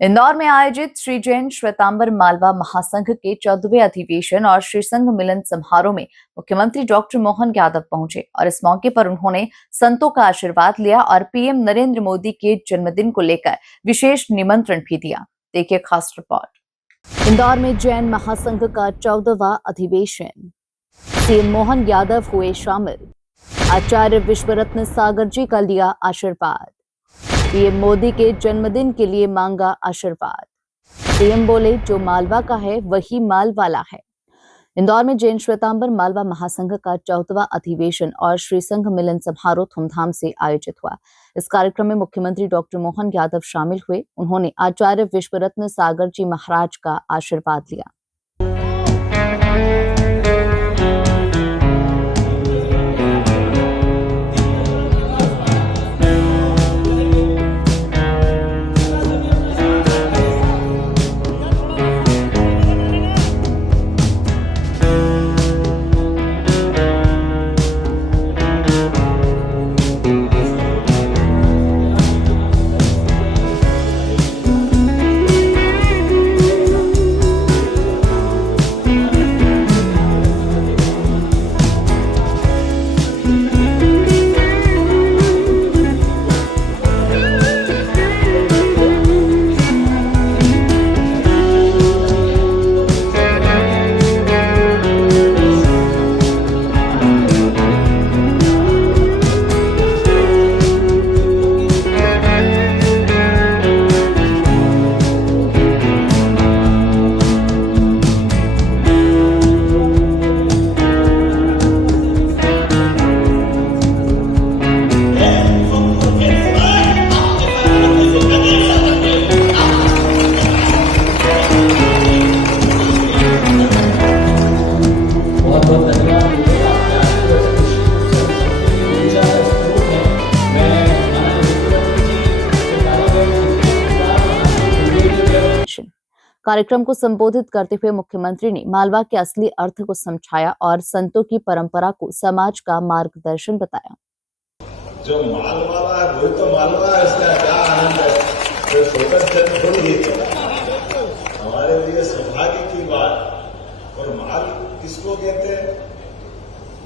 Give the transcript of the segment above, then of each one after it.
इंदौर में आयोजित श्री जैन श्वेतांबर मालवा महासंघ के 14वें अधिवेशन और श्री संघ मिलन समारोह में मुख्यमंत्री डॉक्टर मोहन यादव पहुंचे और इस मौके पर उन्होंने संतों का आशीर्वाद लिया और पीएम नरेंद्र मोदी के जन्मदिन को लेकर विशेष निमंत्रण भी दिया। देखिए खास रिपोर्ट। इंदौर में जैन महासंघ का 14वां अधिवेशन, सीएम मोहन यादव हुए शामिल। आचार्य विश्वरत्न सागर जी का लिया आशीर्वाद। पीएम मोदी के जन्मदिन के लिए मांगा आशीर्वाद। सीएम बोले, जो मालवा का है वही माल वाला है। इंदौर में जैन श्वेतांबर मालवा महासंघ का 14वां अधिवेशन और श्री संघ मिलन समारोह धूमधाम से आयोजित हुआ। इस कार्यक्रम में मुख्यमंत्री डॉक्टर मोहन यादव शामिल हुए। उन्होंने आचार्य विश्वरत्न सागर जी महाराज का आशीर्वाद लिया। कार्यक्रम को संबोधित करते हुए मुख्यमंत्री ने मालवा के असली अर्थ को समझाया और संतों की परंपरा को समाज का मार्गदर्शन बताया। जो मालवाला है वही तो मालवा है, इसका क्या आनंद है। तो फोकस थोड़ी ही हमारे लिए सौभाग्य की बात। और माल किसको कहते हैं,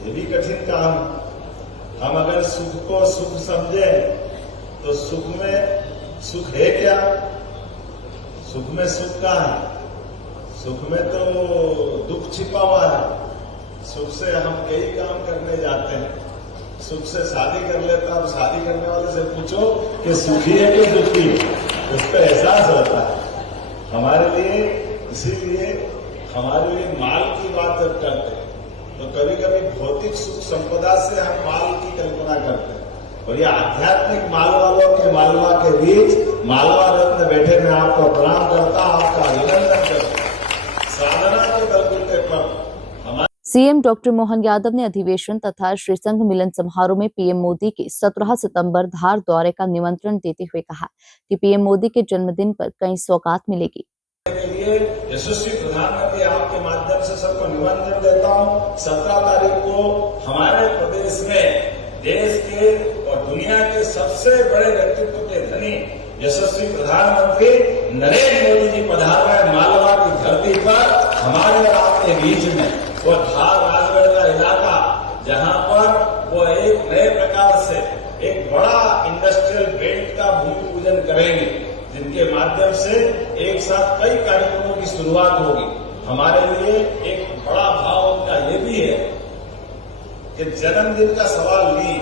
ये भी कठिन काम। हम अगर सुख को सुख समझे तो सुख में सुख है क्या? सुख में सुख का है, सुख में तो दुख छिपा हुआ है। सुख से हम कई काम करने जाते हैं। सुख से शादी कर लेता, अब शादी करने वाले से पूछो कि सुखी है कि दुखी है, उसका एहसास होता है हमारे लिए। इसीलिए हमारे लिए माल की बात जब करते हैं तो कभी कभी भौतिक सुख संपदा से हम माल की कल्पना करते हैं। और ये आध्यात्मिक माल वालों के मालवा के बीच मालवा रत्न बैठे, मैं आपको प्रणाम करता, आपका अभिनंदन करता। साधना के बलबूते पर हमारे सीएम डॉक्टर मोहन यादव ने अधिवेशन तथा श्री संघ मिलन समारोह में पीएम मोदी के 17 सितंबर धार दौरे का निमंत्रण देते हुए कहा कि पीएम मोदी के जन्मदिन पर कई सौगात मिलेगी। के लिए यशस्वी प्रधानमंत्री आपके माध्यम से सबको निमंत्रण देता हूँ। 17 तारीख को हमारे प्रदेश में देश के और दुनिया के सबसे बड़े व्यक्तित्व के धनी यशस्वी प्रधानमंत्री नरेंद्र मोदी जी पधार रहे मालवा की धरती पर, हमारे और आपके बीच में। वो धार राजगढ़ का इलाका जहां पर वो एक नए प्रकार से एक बड़ा इंडस्ट्रियल बेल्ट का भूमि पूजन करेंगे, जिनके माध्यम से एक साथ कई कार्यक्रमों की शुरुआत होगी। हमारे लिए एक बड़ा भाव उनका ये भी है कि जन्मदिन का सवाल नहीं,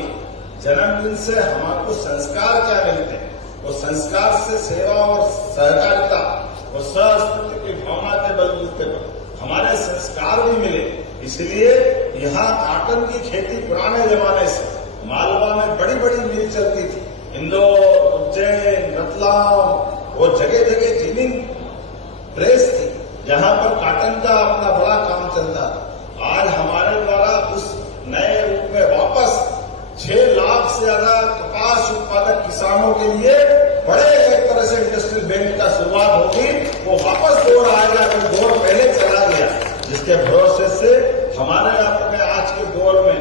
जन्मदिन से हमारे संस्कार क्या मिलते हैं। वो संस्कार से सेवा और सहकारिता और सहअस्तित्व की भावना के बलबूते पर हमारे संस्कार भी मिले। इसलिए यहाँ काटन की खेती पुराने जमाने से मालवा में बड़ी बड़ी मिल चलती थी। इंदौर, उज्जैन, रतलाम, वो जगह जगह जिनिंग प्रेस थी जहां पर काटन का अपना बड़ा काम चलता था। आज हमारे द्वारा उस नए रूप में वापस 6 लाख से ज्यादा कपास उत्पादक किसानों के लिए बड़े एक तरह से इंडस्ट्रियल बेल्ट का शुरुआत होगी। वो वापस दौर आएगा, जो दौर पहले चला गया, जिसके भरोसे से हमारे अपने आज के दौर में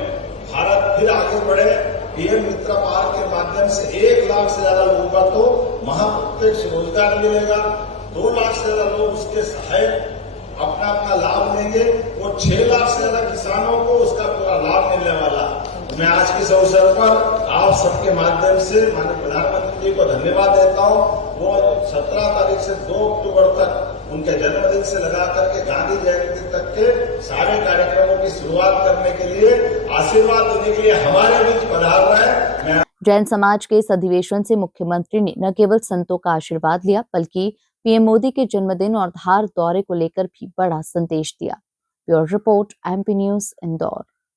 भारत फिर आगे बढ़े। पीएम मित्र पार्क के माध्यम से 1 लाख से ज्यादा लोगों का तो वहां प्रत्यक्ष रोजगार मिलेगा। 2 लाख से ज्यादा लोग उसके सहायक अपना अपना लाभ लेंगे। वो 6 लाख से ज्यादा किसानों को उसका पूरा लाभ मिलने वाला। मैं आज के इस अवसर पर आप सबके माध्यम से माननीय प्रधानमंत्री जी को धन्यवाद देता हूं। वो 17 तारीख से 2 अक्टूबर तक उनके जन्मदिन से लगा करके गांधी जयंती तक के सारे कार्यक्रमों की शुरुआत करने के लिए, आशीर्वाद देने के लिए हमारे बीच पधार रहे हैं। मैं जैन समाज के इस अधिवेशन से मुख्यमंत्री ने न केवल संतों का आशीर्वाद लिया बल्कि पीएम मोदी के जन्मदिन और धार दौरे को लेकर भी बड़ा संदेश दिया। Bureau report, MP news, Indore.